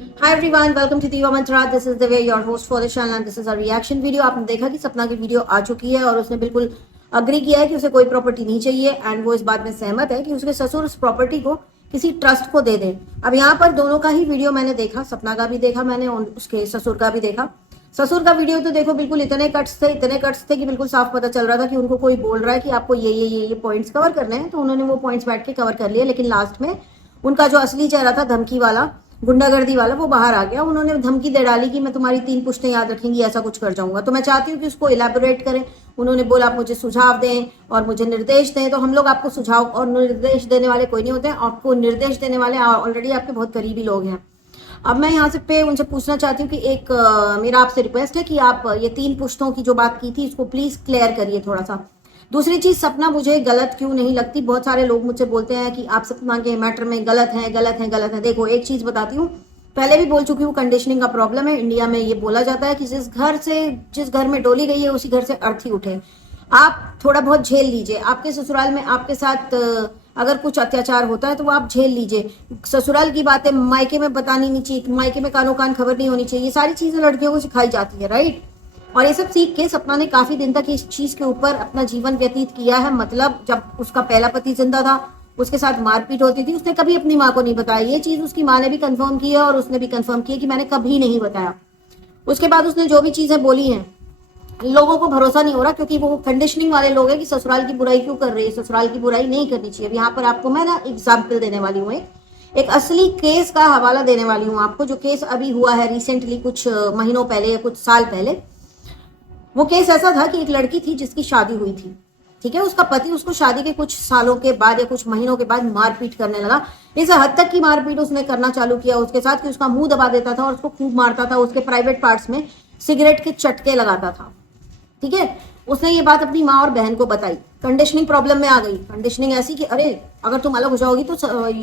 Hi everyone, welcome to Diva Mantra. This is Divya, your host for the channel, and this is a reaction video. आपने देखा कि सपना की video आ चुकी है और उसने बिल्कुल अग्री किया है कि उसे कोई प्रॉपर्टी नहीं चाहिए एंड वो इस बात में सहमत है कि उसके ससुर उस प्रॉपर्टी को किसी ट्रस्ट को दे दें। अब यहाँ पर दोनों का ही वीडियो मैंने देखा, सपना का भी देखा मैंने और उसके ससुर का भी देखा। ससुर का वीडियो तो देखो बिल्कुल इतने कट्स थे कि बिल्कुल साफ पता चल रहा था कि उनको कोई बोल रहा है कि आपको ये पॉइंट्स कवर करने हैं, तो उन्होंने वो पॉइंट्स बैठ के कवर कर लिए। लेकिन लास्ट में उनका जो असली चेहरा था, धमकी वाला, गुंडागर्दी वाला, वो बाहर आ गया। उन्होंने धमकी दे डाली कि मैं तुम्हारी 3 पुश्तें याद रखेंगी, ऐसा कुछ कर जाऊंगा। तो मैं चाहती हूँ कि उसको इलेबोरेट करें। उन्होंने बोला आप मुझे सुझाव दें और मुझे निर्देश दें। तो हम लोग आपको सुझाव और निर्देश देने वाले कोई नहीं होते हैं, आपको निर्देश देने वाले ऑलरेडी आपके बहुत करीबी लोग हैं। अब मैं यहाँ से पे उनसे पूछना चाहती हूँ कि एक मेरा आपसे रिक्वेस्ट है कि आप ये 3 पुश्तों की जो बात की थी इसको प्लीज क्लियर करिए थोड़ा सा। दूसरी चीज, सपना मुझे गलत क्यों नहीं लगती। बहुत सारे लोग मुझसे बोलते हैं कि आप सपना के मैटर में गलत है। देखो एक चीज बताती हूँ, पहले भी बोल चुकी हूँ, कंडीशनिंग का प्रॉब्लम है। इंडिया में ये बोला जाता है कि जिस घर में डोली गई है उसी घर से अर्थी उठे। आप थोड़ा बहुत झेल लीजिए। आपके ससुराल में आपके साथ अगर कुछ अत्याचार होता है तो वो आप झेल लीजिए। ससुराल की बातें मायके में बतानी नहीं चाहिए, मायके में कानो कान खबर नहीं होनी चाहिए। ये सारी चीजें लड़कियों को सिखाई जाती है, राइट। और ये सब सीख के सपना ने काफी दिन तक इस चीज के ऊपर अपना जीवन व्यतीत किया है। मतलब जब उसका पहला पति जिंदा था उसके साथ मारपीट होती थी, उसने कभी अपनी माँ को नहीं बताया। ये चीज उसकी माँ ने भी कंफर्म की है और उसने भी कंफर्म की है कि मैंने कभी नहीं बताया। उसके बाद उसने जो भी चीजें बोली हैं, लोगों को भरोसा नहीं हो रहा क्योंकि वो कंडीशनिंग वाले लोग हैं कि ससुराल की बुराई क्यों कर रही है, ससुराल की बुराई नहीं करनी चाहिए। अब यहाँ पर आपको मैं ना एग्जाम्पल देने वाली हूँ, एक असली केस का हवाला देने वाली हूँ आपको, जो केस अभी हुआ है रिसेंटली, कुछ महीनों पहले या कुछ साल पहले। वो केस ऐसा था कि एक लड़की थी जिसकी शादी हुई थी, ठीक है। उसका पति उसको शादी के कुछ सालों के बाद या कुछ महीनों के बाद मारपीट करने लगा। इस हद तक की मारपीट उसने करना चालू किया उसके साथ कि उसका मुंह दबा देता था और उसको खूब मारता था, उसके प्राइवेट पार्ट्स में सिगरेट के चटके लगाता था, ठीक है। उसने ये बात अपनी माँ और बहन को बताई। कंडीशनिंग प्रॉब्लम में आ गई। कंडीशनिंग ऐसी कि अरे अगर तुम अलग हो जाओगी तो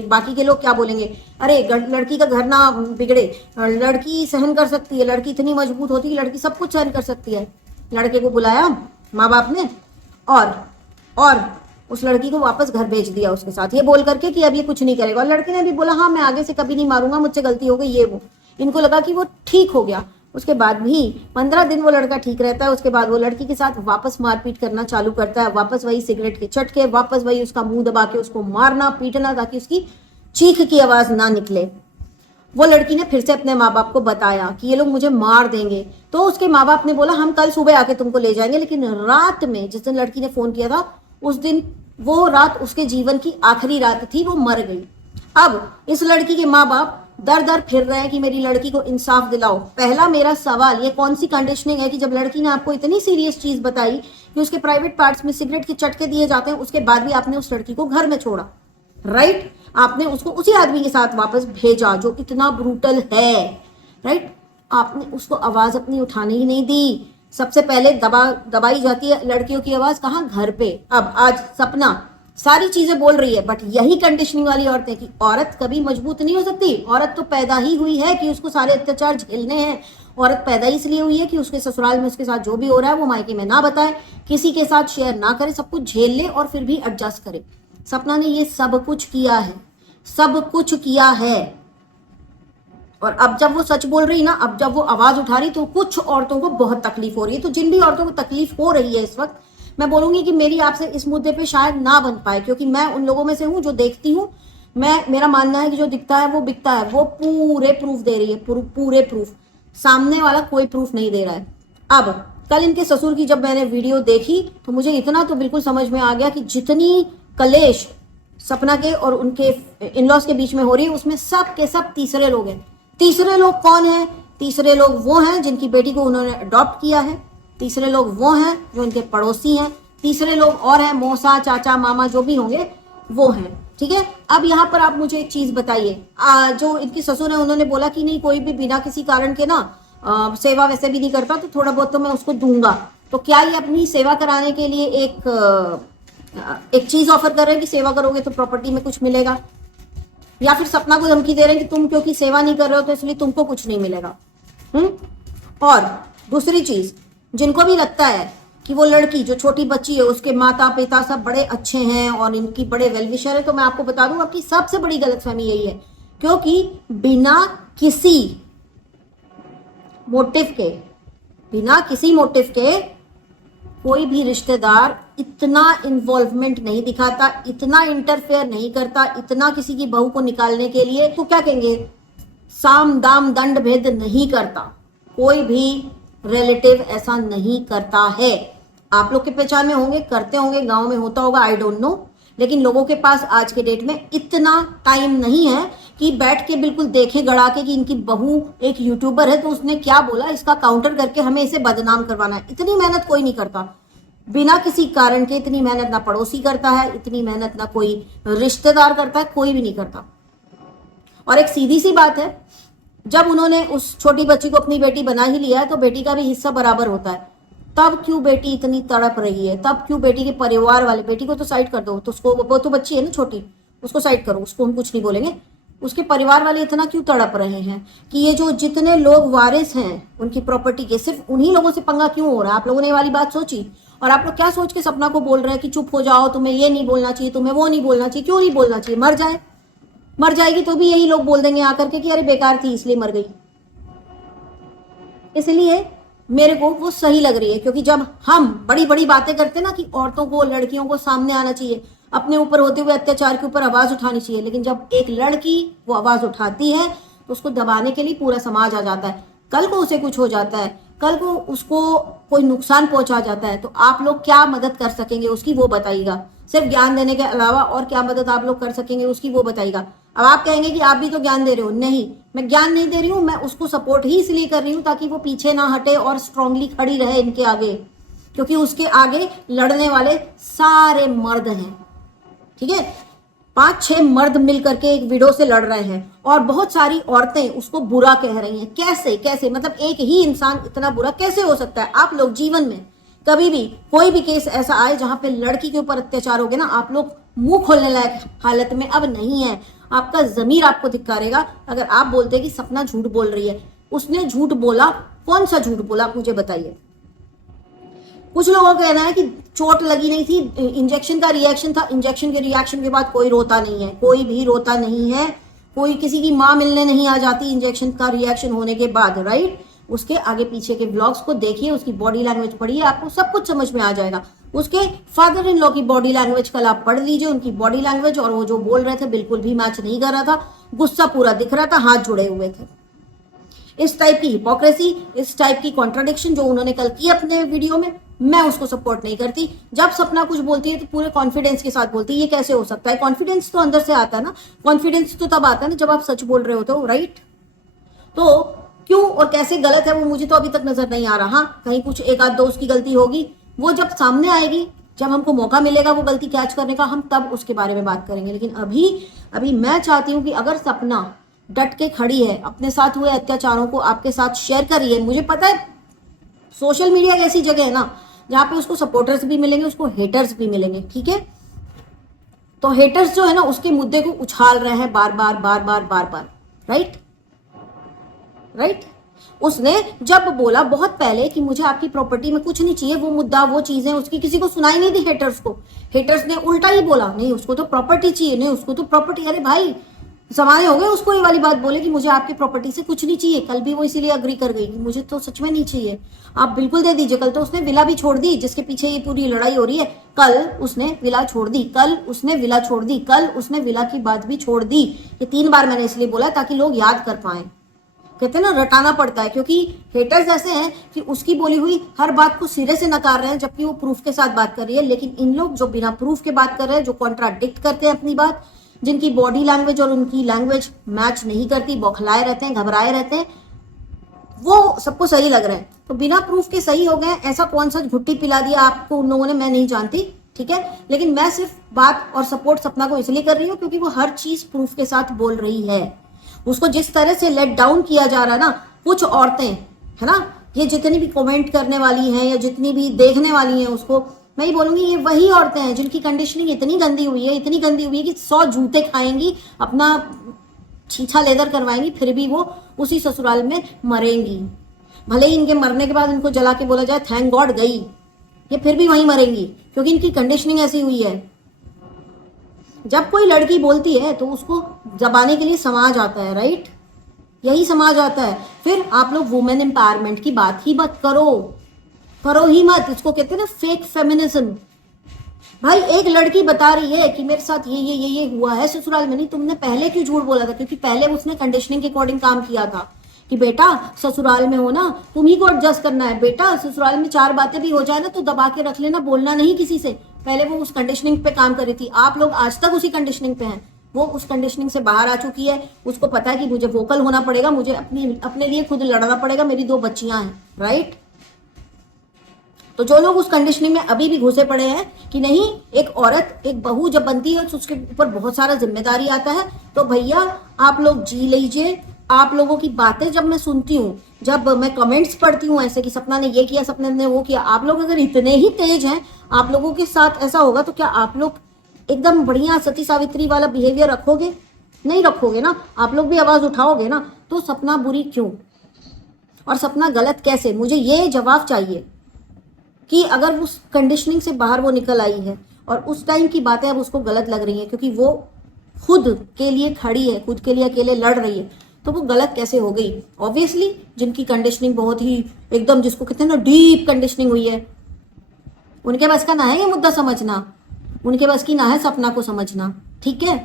बाकी के लोग क्या बोलेंगे, अरे लड़की का घर ना बिगड़े, लड़की सहन कर सकती है, लड़की इतनी मजबूत होती है, लड़की सब कुछ सहन कर सकती है। लड़के को बुलाया माँ बाप ने और उस लड़की को वापस घर भेज दिया उसके साथ, ये बोल करके कि अब ये कुछ नहीं करेगा। और लड़के ने भी बोला हाँ मैं आगे से कभी नहीं मारूंगा, मुझसे गलती हो गई, ये वो। इनको लगा कि वो ठीक हो गया। उसके बाद भी 15 दिन वो लड़का ठीक रहता है। उसके बाद वो लड़की के साथ वापस मारपीट करना चालू करता है, वापस वही सिगरेट के चटके, वापस वही उसका मुंह दबा के उसको मारना पीटना ताकि उसकी चीख की आवाज ना निकले। वो लड़की ने फिर से अपने माँ बाप को बताया कि ये लोग मुझे मार देंगे। तो उसके माँ बाप ने बोला हम कल सुबह आके तुमको ले जाएंगे। लेकिन रात में जिस दिन लड़की ने फोन किया था उस दिन वो रात उसके जीवन की आखिरी रात थी, वो मर गई। अब इस लड़की के माँ बाप दर दर फिर रहे हैं कि मेरी लड़की को इंसाफ दिलाओ। पहला मेरा सवाल, ये कौन सी कंडीशनिंग है कि जब लड़की ने आपको इतनी सीरियस चीज बताई कि उसके प्राइवेट पार्ट्स में सिगरेट के चटके दिए जाते हैं, उसके बाद भी आपने उस लड़की को घर में छोड़ा, राइट। आपने उसको उसी आदमी के साथ वापस भेजा जो इतना ब्रूटल है, राइट। आपने उसको आवाज अपनी उठाने ही नहीं दी। सबसे पहले दबाई जाती है लड़कियों की आवाज, कहाँ, घर पे। अब आज सपना सारी चीजें बोल रही है, बट यही कंडीशनिंग वाली औरतें कि औरत कभी मजबूत नहीं हो सकती। औरत तो पैदा ही हुई है कि उसको सारे अत्याचार झेलने हैं। औरत पैदा इसलिए हुई है कि उसके ससुराल में उसके साथ जो भी हो रहा है वो मायके में ना बताए, किसी के साथ शेयर ना करे, सब कुछ झेल ले और फिर भी एडजस्ट करे। सपना ने ये सब कुछ किया है, सब कुछ किया है। और अब जब वो सच बोल रही ना, अब जब वो आवाज उठा रही तो कुछ औरतों को बहुत तकलीफ हो रही है। तो जिन भी औरतों को तकलीफ हो रही है इस वक्त, मैं बोलूंगी कि मेरी आपसे इस मुद्दे पे शायद ना बन पाए, क्योंकि मैं उन लोगों में से हूं जो देखती हूँ। मेरा मानना है कि जो दिखता है वो बिकता है। वो पूरे प्रूफ दे रही है, पूरे प्रूफ। सामने वाला कोई प्रूफ नहीं दे रहा है। अब कल इनके ससुर की जब मैंने वीडियो देखी तो मुझे इतना तो बिल्कुल समझ में आ गया कि जितनी कलेश सपना के और उनके इन-लॉज के बीच में हो रही है उसमें सब के सब तीसरे लोग हैं। तीसरे लोग कौन है? तीसरे लोग वो हैं जिनकी बेटी को उन्होंने अडॉप्ट किया है। तीसरे लोग वो हैं जो इनके पड़ोसी हैं। तीसरे लोग और हैं, मौसा चाचा मामा जो भी होंगे वो हैं, ठीक है। अब यहाँ पर आप मुझे एक चीज बताइए, जो इनकी ससुर है उन्होंने बोला कि नहीं कोई भी बिना किसी कारण के ना सेवा वैसे भी नहीं करता, तो थोड़ा बहुत तो मैं उसको दूंगा। तो क्या ये अपनी सेवा कराने के लिए एक चीज ऑफर कर रहे हैं कि सेवा करोगे तो प्रॉपर्टी में कुछ मिलेगा, या फिर सपना को धमकी दे रहे हैं कि तुम क्योंकि सेवा नहीं कर रहे हो तो इसलिए तुमको कुछ नहीं मिलेगा। और दूसरी चीज, जिनको भी लगता है कि वो लड़की जो छोटी बच्ची है उसके माता पिता सब बड़े अच्छे हैं और इनकी बड़े वेलविशर है, तो मैं आपको बता दूं आपकी सबसे बड़ी गलतफहमी यही है। क्योंकि बिना किसी मोटिव के, बिना किसी मोटिव के कोई भी रिश्तेदार इतना इन्वॉल्वमेंट नहीं दिखाता, इतना इंटरफेयर नहीं करता, इतना किसी की बहू को निकालने के लिए तो क्या कहेंगे, साम दाम दंड भेद नहीं करता। कोई भी रिलेटिव ऐसा नहीं करता है। आप लोग के पहचान में होंगे, करते होंगे, गांव में होता होगा, आई डोंट नो, लेकिन लोगों के पास आज के डेट में इतना टाइम नहीं है कि बैठ के बिल्कुल देखे गड़ा के कि इनकी बहू एक यूट्यूबर है तो उसने क्या बोला, इसका काउंटर करके हमें इसे बदनाम करवाना है। इतनी मेहनत कोई नहीं करता बिना किसी कारण के। इतनी मेहनत ना पड़ोसी करता है, इतनी मेहनत ना कोई रिश्तेदार करता है, कोई भी नहीं करता। और एक सीधी सी बात है, जब उन्होंने उस छोटी बच्ची को अपनी बेटी बना ही लिया है तो बेटी का भी हिस्सा बराबर होता है। तब क्यों बेटी इतनी तड़प रही है, तब क्यों बेटी के परिवार वाले, बेटी को तो साइड कर दो, तो उसको, वो तो बच्ची है ना छोटी, उसको साइड करो, उसको हम कुछ नहीं बोलेंगे, उसके परिवार वाले इतना क्यों तड़प रहे हैं कि ये जो जितने लोग वारिस हैं उनकी प्रॉपर्टी के, सिर्फ उन्हीं लोगों से पंगा क्यों हो रहा है? आप लोगों ने ये वाली बात सोची? और आप लोग क्या सोच के सपना को बोल रहे हैं कि चुप हो जाओ, तुम्हें ये नहीं बोलना चाहिए, तुम्हें वो नहीं बोलना चाहिए? क्यों नहीं बोलना चाहिए? मर जाए, मर जाएगी तो भी यही लोग बोल देंगे आकर के कि अरे बेकार थी इसलिए मर गई। इसलिए मेरे को वो सही लग रही है, क्योंकि जब हम बड़ी बड़ी बातें करते हैं ना कि औरतों को, लड़कियों को सामने आना चाहिए, अपने ऊपर होते हुए अत्याचार के ऊपर आवाज उठानी चाहिए, लेकिन जब एक लड़की वो आवाज उठाती है तो उसको दबाने के लिए पूरा समाज आ जाता है। कल को उसे कुछ हो जाता है, कल को उसको कोई नुकसान पहुंचा जाता है, तो आप लोग क्या मदद कर सकेंगे उसकी, वो बताइएगा। सिर्फ ज्ञान देने के अलावा और क्या मदद आप लोग कर सकेंगे उसकी, वो बताइएगा। अब आप कहेंगे कि आप भी तो ज्ञान दे रहे हो। नहीं, मैं ज्ञान नहीं दे रही हूँ, मैं उसको सपोर्ट ही इसलिए कर रही हूँ ताकि वो पीछे ना हटे और स्ट्रांगली खड़ी रहे इनके आगे, क्योंकि उसके आगे लड़ने वाले सारे मर्द हैं। ठीक है, 5-6 मर्द मिल करके एक विडो से लड़ रहे हैं और बहुत सारी औरतें उसको बुरा कह रही हैं। कैसे कैसे, मतलब एक ही इंसान इतना बुरा कैसे हो सकता है? आप लोग जीवन में कभी भी कोई भी केस ऐसा आए जहां पे लड़की के ऊपर अत्याचार हो गया ना, आप लोग मुंह खोलने लायक हालत में अब नहीं है। आपका जमीर आपको धिक्कारेगा अगर आप बोलते कि सपना झूठ बोल रही है। उसने झूठ बोला, कौन सा झूठ बोला आप मुझे बताइए। कुछ लोगों का कहना है कि चोट लगी नहीं थी, इंजेक्शन का रिएक्शन था, इंजेक्शन के रिएक्शन के बाद कोई रोता नहीं है, कोई भी रोता नहीं है, कोई किसी की माँ मिलने नहीं आ जाती इंजेक्शन का रिएक्शन होने के बाद, राइट? उसके आगे पीछे के ब्लॉग्स को देखिए, उसकी बॉडी लैंग्वेज पढ़िए, आपको सब कुछ समझ में आ जाएगा। उसके फादर इन लॉ की बॉडी लैंग्वेज कल आप पढ़ लीजिए, उनकी बॉडी लैंग्वेज और वो जो बोल रहे थे बिल्कुल भी मैच नहीं कर रहा था, गुस्सा पूरा दिख रहा था, हाथ जुड़े हुए थे। इस टाइप की हिपोक्रेसी, इस टाइप की कॉन्ट्राडिक्शन जो उन्होंने कल की अपने वीडियो में, मैं उसको सपोर्ट नहीं करती। जब सपना कुछ बोलती है तो पूरे कॉन्फिडेंस के साथ बोलती है। ये कैसे हो सकता है? कॉन्फिडेंस तो अंदर से आता है ना, कॉन्फिडेंस तो तब आता है ना जब आप सच बोल रहे होते हो, राइट? तो क्यों और कैसे गलत है वो मुझे तो अभी तक नजर नहीं आ रहा। हाँ, कहीं कुछ एक आध दो उसकी गलती होगी, वो जब सामने आएगी, जब हमको मौका मिलेगा वो गलती कैच करने का, हम तब उसके बारे में बात करेंगे। लेकिन अभी मैं चाहती हूँ कि अगर सपना डट के खड़ी है, अपने साथ हुए अत्याचारों को आपके साथ शेयर कर रही है, मुझे पता है सोशल मीडिया एक ऐसी जगह है ना जहाँ पे उसको सपोर्टर्स भी मिलेंगे, उसको हेटर्स भी मिलेंगे, ठीक है? तो हेटर्स जो है ना उसके मुद्दे को उछाल रहे हैं बार बार बार बार बार बार, राइट? राइट? उसने जब बोला बहुत पहले कि मुझे आपकी प्रॉपर्टी में कुछ नहीं चाहिए, वो मुद्दा, वो चीजें उसकी किसी को सुनाई नहीं दी हेटर्स को। हेटर्स ने उल्टा ही बोला, नहीं उसको तो प्रॉपर्टी चाहिए, नहीं उसको तो प्रॉपर्टी। अरे भाई, जमाने हो गए उसको ये वाली बात बोले कि मुझे आपकी प्रॉपर्टी से कुछ नहीं चाहिए। कल भी वो इसीलिए अग्री कर गई कि मुझे तो सच में नहीं चाहिए, आप बिल्कुल दे दीजिए। कल तो उसने विला भी छोड़ दी, जिसके पीछे ये पूरी लड़ाई हो रही है। कल उसने विला छोड़ दी, कल उसने विला छोड़ दी, कल उसने विला की बात भी छोड़ दी। ये 3 बार मैंने इसलिए बोला ताकि लोग याद कर पाए। कहते हैं ना, रटाना पड़ता है, क्योंकि हेटर्स ऐसे हैं कि उसकी बोली हुई हर बात को सिरे से नकार रहे हैं जबकि वो प्रूफ के साथ बात कर रही है। लेकिन इन लोग जो बिना प्रूफ के बात कर रहे हैं, जो कॉन्ट्राडिक्ट करते हैं अपनी बात, जिनकी बॉडी लैंग्वेज और उनकी लैंग्वेज मैच नहीं करती, बौखलाए रहते हैं, घबराए रहते हैं, वो सबको सही लग रहा है। तो बिना प्रूफ के सही हो गए, ऐसा कौन सा घुट्टी पिला दिया आपको उन लोगों ने, मैं नहीं जानती, ठीक है? लेकिन मैं सिर्फ बात और सपोर्ट सपना को इसलिए कर रही हूँ क्योंकि वो हर चीज प्रूफ के साथ बोल रही है। उसको जिस तरह से लेट डाउन किया जा रहा है ना, कुछ औरतें है ना, ये जितनी भी कमेंट करने वाली हैं या जितनी भी देखने वाली हैं, उसको मैं ही बोलूंगी, ये वही औरतें हैं जिनकी कंडीशनिंग इतनी गंदी हुई है, इतनी गंदी हुई है कि 100 जूते खाएंगी, अपना छीछा लेदर करवाएंगी, फिर भी वो उसी ससुराल में मरेंगी। भले ही इनके मरने के बाद इनको जला के बोला जाए थैंक गॉड गई, ये फिर भी वहीं मरेंगी क्योंकि इनकी कंडीशनिंग ऐसी हुई है। जब कोई लड़की बोलती है तो उसको दबाने के लिए समाज आता है, राइट? यही समाज आता है। फिर आप लोग वुमेन एम्पावरमेंट की बात ही मत करो ही मत। इसको कहते हैं ना फेक फेमिनिज्म। भाई एक लड़की बता रही है कि मेरे साथ ये हुआ है ससुराल में, नहीं तुमने पहले क्यों झूठ बोला था? क्योंकि पहले उसने कंडीशनिंग के अकॉर्डिंग काम किया था कि बेटा ससुराल में हो ना, तुम ही को एडजस्ट करना है, बेटा ससुराल में 4 बातें भी हो जाए ना तो दबा के रख लेना, बोलना नहीं किसी से। पहले वो उस कंडीशनिंग पे काम कर रही थी। आप लोग आज तक उसी कंडीशनिंग पे हैं। वो उस कंडीशनिंग से बाहर आ चुकी है। उसको पता है कि मुझे वोकल होना पड़ेगा, मुझे अपने लिए खुद लड़ना पड़ेगा, मेरी 2 बच्चियां हैं, राइट? तो जो लोग उस कंडीशनिंग में अभी भी घुसे पड़े हैं कि नहीं, एक औरत एक बहू जब बनती है तो उसके ऊपर बहुत सारा जिम्मेदारी आता है, तो भैया आप लोग जी लीजिए। आप लोगों की बातें जब मैं सुनती हूँ, जब मैं कमेंट्स पढ़ती हूँ ऐसे कि सपना ने ये किया, सपना ने वो किया, आप लोग अगर इतने ही तेज हैं, आप लोगों के साथ ऐसा होगा तो क्या आप लोग एकदम बढ़िया सती सावित्री वाला बिहेवियर रखोगे? नहीं रखोगे ना। आप लोग भी आवाज उठाओगे ना। तो सपना बुरी क्यों और सपना गलत कैसे? मुझे ये जवाब चाहिए कि अगर उस कंडीशनिंग से बाहर वो निकल आई है और उस टाइम की बातें अब उसको गलत लग रही हैं क्योंकि वो खुद के लिए खड़ी है, खुद के लिए अकेले लड़ रही है, तो वो गलत कैसे हो गई? ऑब्वियसली जिनकी कंडीशनिंग बहुत ही एकदम, जिसको कहते हैं ना डीप कंडीशनिंग हुई है, उनके बस का ना है ये मुद्दा समझना, उनके बस की ना है सपना को समझना। ठीक है,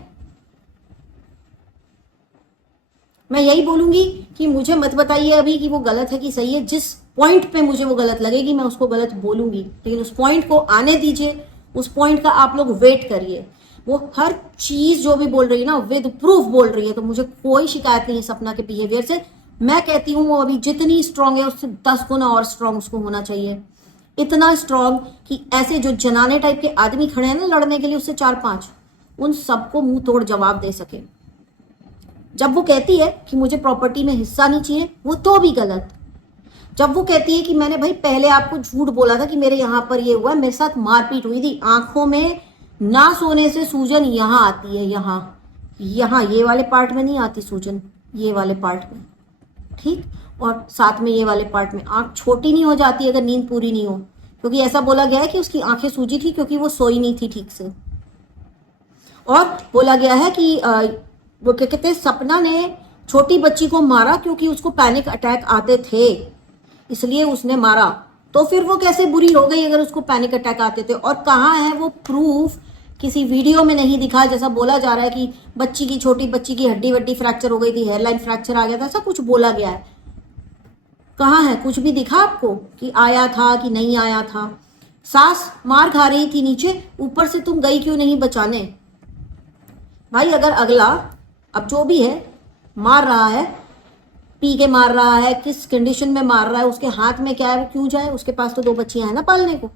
मैं यही बोलूंगी कि मुझे मत बताइए अभी कि वो गलत है कि सही है। जिस पॉइंट पे मुझे वो गलत लगेगी मैं उसको गलत बोलूंगी, लेकिन उस पॉइंट को आने दीजिए। उस पॉइंट का आप लोग वेट करिए। वो हर चीज जो भी बोल रही है ना विद प्रूफ बोल रही है, तो मुझे कोई शिकायत नहीं है सपना के बिहेवियर से। मैं कहती हूँ वो अभी जितनी स्ट्रांग है उससे 10 गुना और स्ट्रांग उसको होना चाहिए। इतना स्ट्रांग कि ऐसे जो जनाने टाइप के आदमी खड़े हैं ना लड़ने के लिए उससे 4-5, उन सबको मुंह तोड़ जवाब दे सके। जब वो कहती है कि मुझे प्रॉपर्टी में हिस्सा नहीं चाहिए, वो तो भी गलत। जब वो कहती है कि मैंने भाई पहले आपको झूठ बोला था कि मेरे यहां पर ये हुआ, मेरे साथ मारपीट हुई थी, आंखों में ना सोने से सूजन यहां आती है, यहां ये वाले पार्ट में नहीं आती सूजन, ये वाले पार्ट में, ठीक। और साथ में ये वाले पार्ट में आंख छोटी नहीं हो जाती अगर नींद पूरी नहीं हो, क्योंकि ऐसा बोला गया है कि उसकी आंखें सूजी थी क्योंकि वो सोई नहीं थी ठीक से। और बोला गया है कि वो क्या कहते हैं, सपना ने छोटी बच्ची को मारा क्योंकि उसको पैनिक अटैक आते थे, इसलिए उसने मारा। तो फिर वो कैसे बुरी हो गई अगर उसको पैनिक अटैक आते थे? और कहाँ है वो प्रूफ? किसी वीडियो में नहीं दिखा। जैसा बोला जा रहा है कि बच्ची की, छोटी बच्ची की हड्डी वड्डी फ्रैक्चर हो गई थी, हेयरलाइन फ्रैक्चर आ गया था, ऐसा कुछ बोला गया है। कहाँ है? कुछ भी दिखा आपको कि आया था कि नहीं आया था? सास मार खा रही थी नीचे, ऊपर से तुम गई क्यों नहीं बचाने? भाई अगर अगला अब जो भी है मार रहा है, पी के मार रहा है, किस कंडीशन में मार रहा है, उसके हाथ में क्या है, वो क्यों जाए? उसके पास तो 2 बच्चियां हैं ना पालने को।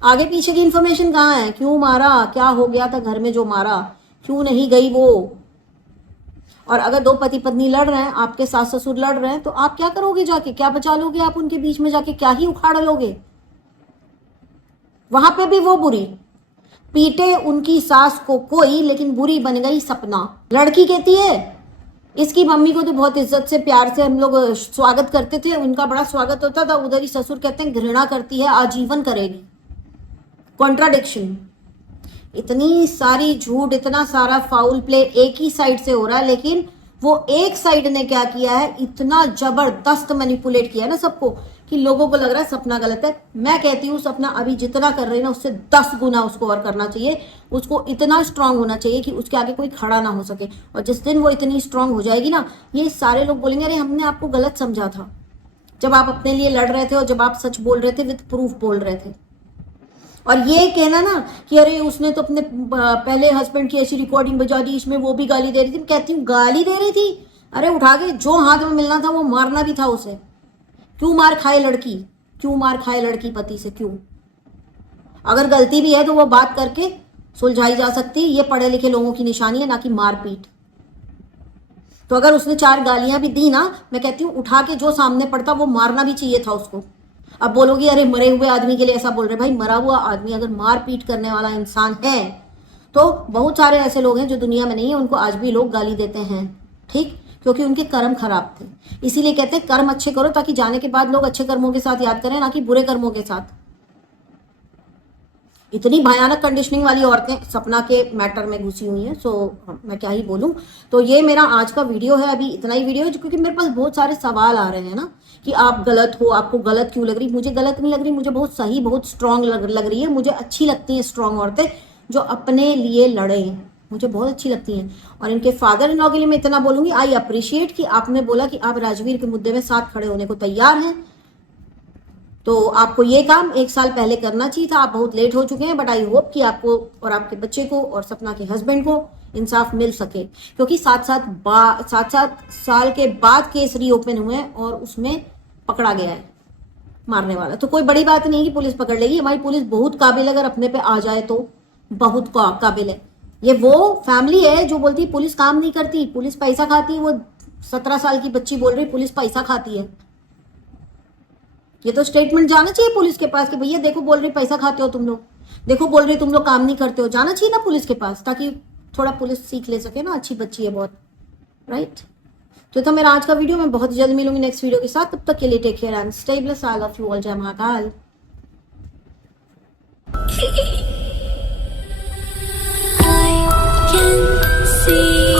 आगे पीछे की इंफॉर्मेशन कहाँ है? क्यों मारा, क्या हो गया था घर में जो मारा, क्यों नहीं गई वो? और अगर 2 पति पत्नी लड़ रहे हैं, आपके सास ससुर लड़ रहे हैं, तो आप क्या करोगे जाके? क्या बचा लोगे आप उनके बीच में जाके? क्या ही उखाड़ लोगे? वहां पे भी वो बुरी, पीटे उनकी सास को कोई, लेकिन बुरी बन गई सपना। लड़की कहती है इसकी मम्मी को तो बहुत इज्जत से प्यार से हम लोग स्वागत करते थे, उनका बड़ा स्वागत होता था, उधर ही ससुर कहते हैं घृणा करती है, आजीवन करेगी। कॉन्ट्राडिक्शन, इतनी सारी झूठ, इतना सारा फाउल प्ले एक ही साइड से हो रहा है, लेकिन वो एक साइड ने क्या किया है, इतना जबरदस्त मैनिपुलेट किया है ना सबको कि लोगों को लग रहा है सपना गलत है। मैं कहती हूँ सपना अभी जितना कर रही है ना उससे 10 गुना उसको और करना चाहिए। उसको इतना स्ट्रांग होना चाहिए कि उसके आगे कोई खड़ा ना हो सके। और जिस दिन वो इतनी स्ट्रांग हो जाएगी ना, ये सारे लोग बोलेंगे अरे हमने आपको गलत समझा था, जब आप अपने लिए लड़ रहे थे और जब आप सच बोल रहे थे, विद प्रूफ बोल रहे थे। और ये कहना ना कि अरे उसने तो अपने पहले हस्बैंड की ऐसी रिकॉर्डिंग बजा दी, इसमें वो भी गाली दे रही थी। कहती हूँ गाली दे रही थी, अरे उठा के जो हाथ में मिलना था वो मारना भी था उसे। क्यों मार खाए लड़की? क्यों मार खाए लड़की पति से? क्यों? अगर गलती भी है तो वो बात करके सुलझाई जा सकती। ये पढ़े लिखे लोगों की निशानी है, ना कि मारपीट। तो अगर उसने 4 गालियां भी दी ना, मैं कहती हूँ उठा के जो सामने पड़ता वो मारना भी चाहिए था उसको। अब बोलोगी अरे मरे हुए आदमी के लिए ऐसा बोल रहे। भाई मरा हुआ आदमी अगर मारपीट करने वाला इंसान है तो बहुत सारे ऐसे लोग हैं जो दुनिया में नहीं है, उनको आज भी लोग गाली देते हैं, ठीक, क्योंकि उनके कर्म खराब थे। इसीलिए कहते हैं कर्म अच्छे करो ताकि जाने के बाद लोग अच्छे कर्मों के साथ याद करें, ना कि बुरे कर्मों के साथ। इतनी भयानक कंडीशनिंग वाली औरतें सपना के मैटर में घुसी हुई हैं। सो मैं क्या ही बोलूं। तो ये मेरा आज का वीडियो है, अभी इतना ही वीडियो है, क्योंकि मेरे पास बहुत सारे सवाल आ रहे हैं ना कि आप गलत हो, आपको गलत क्यों लग रही। मुझे गलत नहीं लग रही, मुझे बहुत सही, बहुत स्ट्रांग लग रही है। मुझे अच्छी लगती है स्ट्रांग औरतें जो अपने लिए लड़े, मुझे बहुत अच्छी लगती हैं। और इनके फादर इन लॉ के लिए मैं इतना बोलूंगी, आई अप्रिशिएट कि आपने बोला कि आप राजवीर के मुद्दे में साथ खड़े होने को तैयार हैं। तो आपको ये काम 1 साल पहले करना चाहिए था, आप बहुत लेट हो चुके हैं। बट आई होप कि आपको और आपके बच्चे को और सपना के हस्बैंड को इंसाफ मिल सके, क्योंकि 7-7 साल के बाद केस रीओपन हुए हैं और उसमें पकड़ा गया है मारने वाला। तो कोई बड़ी बात नहीं कि पुलिस पकड़ लेगी, हमारी पुलिस बहुत काबिल, अगर अपने पे आ जाए तो बहुत काबिल है। ये वो फैमिली है जो बोलती है पुलिस काम नहीं करती, पुलिस पैसा खाती है। वो 17 साल की बच्ची बोल रही पुलिस पैसा खाती है। ये तो स्टेटमेंट जाना चाहिए पुलिस के पास कि भैया देखो बोल रही पैसा खाते हो तुम लोग, देखो बोल रही तुम लोग काम नहीं करते हो। जाना चाहिए ना पुलिस के पास, ताकि थोड़ा पुलिस सीख ले सके ना, अच्छी बच्ची है बहुत, राइट। तो था मेरा आज का वीडियो। मैं बहुत जल्द मिलूंगी नेक्स्ट वीडियो के साथ, तब तक के लिए take care and stay blessed. I love you all. जय महाकाल। I can see